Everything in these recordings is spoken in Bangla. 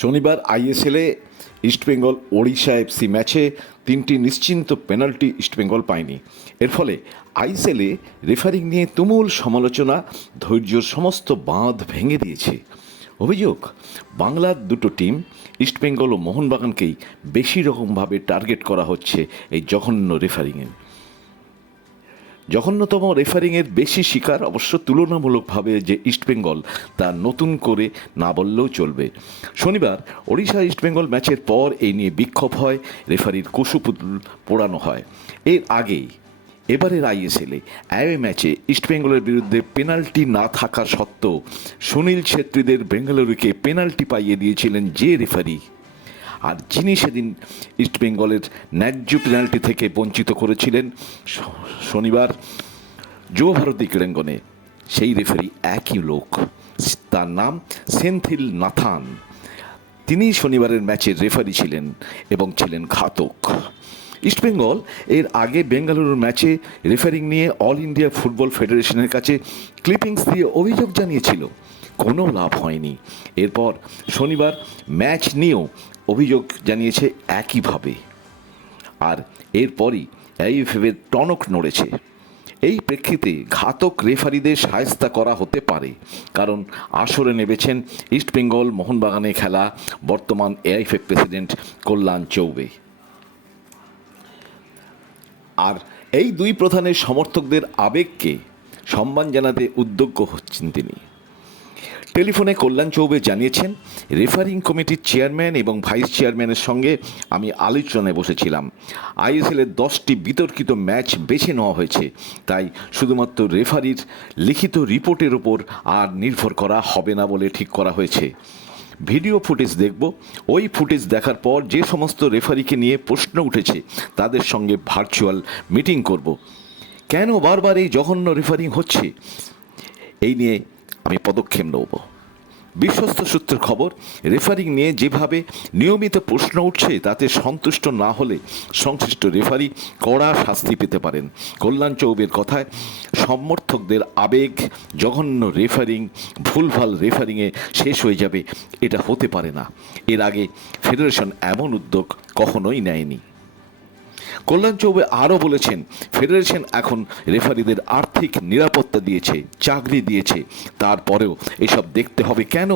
শনিবার আইএসএলে ইস্টবেঙ্গল ওড়িশা এফসি ম্যাচে তিনটি নিশ্চিন্ত পেনাল্টি ইস্টবেঙ্গল পায়নি। এর ফলে আইএসএলে রেফারিং নিয়ে তুমুল সমালোচনা ধৈর্যর সমস্ত বাঁধ ভেঙে দিয়েছে। অভিযোগ বাংলার দুটো টিম ইস্টবেঙ্গল ও মোহনবাগানকেই বেশি রকমভাবে টার্গেট করা হচ্ছে এই জঘন্য রেফারিংয়ে। জঘন্যতম রেফারিংয়ের বেশি শিকার অবশ্য তুলনামূলকভাবে যে ইস্টবেঙ্গল তা নতুন করে না বললেও চলবে। শনিবার ওড়িশা ইস্টবেঙ্গল ম্যাচের পর এই নিয়ে বিক্ষোভ হয়, রেফারির কসুপুতুল পোড়ানো হয়। এর আগেই, এবারের আইএসএলে অ্যাওয়ে ম্যাচে ইস্টবেঙ্গলের বিরুদ্ধে পেনাল্টি না থাকা সত্ত্বেও সুনীল ছেত্রীদের বেঙ্গালুরুকে পেনাল্টি পাইয়ে দিয়েছিলেন যে রেফারি। আর যিনি সেদিন ইস্টবেঙ্গলের ন্যায্য পেনাল্টি থেকে বঞ্চিত করেছিলেন শনিবার যুব ভারতী ক্রীড়াঙ্গনে সেই রেফারি একই লোক, তার নাম সেন্থিল নাথান তিনি শনিবারের ম্যাচের রেফারি ছিলেন এবং ছিলেন ঘাতক। ইস্টবেঙ্গল এর আগে বেঙ্গালুরুর ম্যাচে রেফারিং নিয়ে অল ইন্ডিয়া ফুটবল ফেডারেশনের কাছে ক্লিপিংস দিয়ে অভিযোগ জানিয়েছিল। কোনো লাভ হয়নি। এরপর শনিবার ম্যাচ নিয়েও অভিযোগ জানিয়েছে একইভাবে। আর এরপরই আইএফএফের টনক নড়েছে। এই প্রেক্ষিতে ঘাতক রেফারিদের সায়স্তা করা হতে পারে, কারণ আসরে নেমেছেন ইস্টবেঙ্গল মোহনবাগানে খেলা বর্তমান এআইএফএফ প্রেসিডেন্ট কল্যাণ চৌবে। আর এই দুই প্রধানের সমর্থকদের আবেগকে সম্মান জানাতে উদ্যোগ্য হচ্ছেন তিনি। টেলিফোনে কল্যাণ চৌবে জানিয়েছেন, রেফারিং কমিটির চেয়ারম্যান এবং ভাইস চেয়ারম্যানের সঙ্গে আমি আলোচনায় বসেছিলাম। আইএসএলের দশটি বিতর্কিত ম্যাচ বেছে নেওয়া হয়েছে। তাই শুধুমাত্র রেফারির লিখিত রিপোর্টের ওপর আর নির্ভর করা হবে না বলে ঠিক করা হয়েছে। ভিডিও ফুটেজ দেখব। ওই ফুটেজ দেখার পর যে সমস্ত রেফারিকে নিয়ে প্রশ্ন উঠেছে, তাদের সঙ্গে ভার্চুয়াল মিটিং করব। কেন বারবার এই জঘন্য রেফারিং হচ্ছে? এই নিয়ে আমি পদক্ষেপ নেব। বিশ্বস্ত সূত্রের খবর, রেফারিং নিয়ে যেভাবে নিয়মিত প্রশ্ন উঠছে, তাতে সন্তুষ্ট না হলে সংশ্লিষ্ট রেফারি কড়া শাস্তি পেতে পারেন। কল্যাণ চৌবের কথায়, সমর্থকদের আবেগ, জঘন্য রেফারিং, ভুলভাল রেফারিংয়ে শেষ হয়ে যাবে, এটা হতে পারে না। এর আগে ফেডারেশন এমন উদ্যোগ কখনোই নেয়নি। কল্যাণ চৌবে আরও বলেছেন, ফেডারেশন এখন রেফারিদের আর্থিক নিরাপত্তা দিয়েছে, চাকরি দিয়েছে। তারপরেও এসব দেখতে হবে কেন?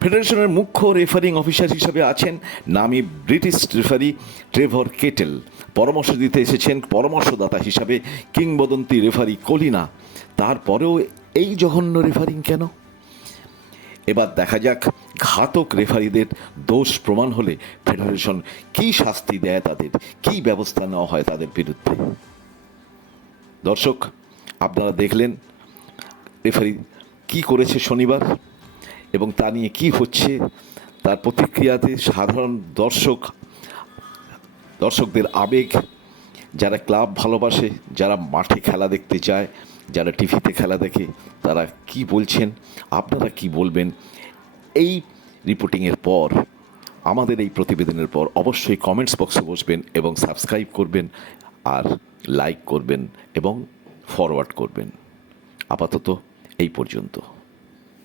ফেডারেশনের মুখ্য রেফারিং অফিসার হিসেবে আছেন নামি ব্রিটিশ রেফারি ট্রেভর কেটেল। পরামর্শ দিতে এসেছেন পরামর্শদাতা হিসাবে কিংবদন্তি রেফারি কলিনা। তারপরেও এই জঘন্য রেফারিং কেন? এবার দেখা যাক ঘাতক রেফারিদের দোষ প্রমাণ হলে ফেডারেশন কী শাস্তি দেয় তাদের, কী ব্যবস্থা নেওয়া হয় তাদের বিরুদ্ধে। দর্শক, আপনারা দেখলেন রেফারি কি করেছে শনিবার এবং তা নিয়ে কি হচ্ছে, তার প্রতিক্রিয়াতে সাধারণ দর্শক, দর্শকদের আবেগ, যারা ক্লাব ভালোবাসে, যারা মাঠে খেলা দেখতে চায় যারা টিভিতে খেলা দেখে, তারা কি বলছেন, আপনারা কি বলবেন? এই রিপোর্টিংয়ের পর, আমাদের এই প্রতিবেদনের পর অবশ্যই কমেন্টস বক্সে বসবেন এবং সাবস্ক্রাইব করবেন আর লাইক করবেন এবং ফরওয়ার্ড করবেন। আপাতত এই পর্যন্ত।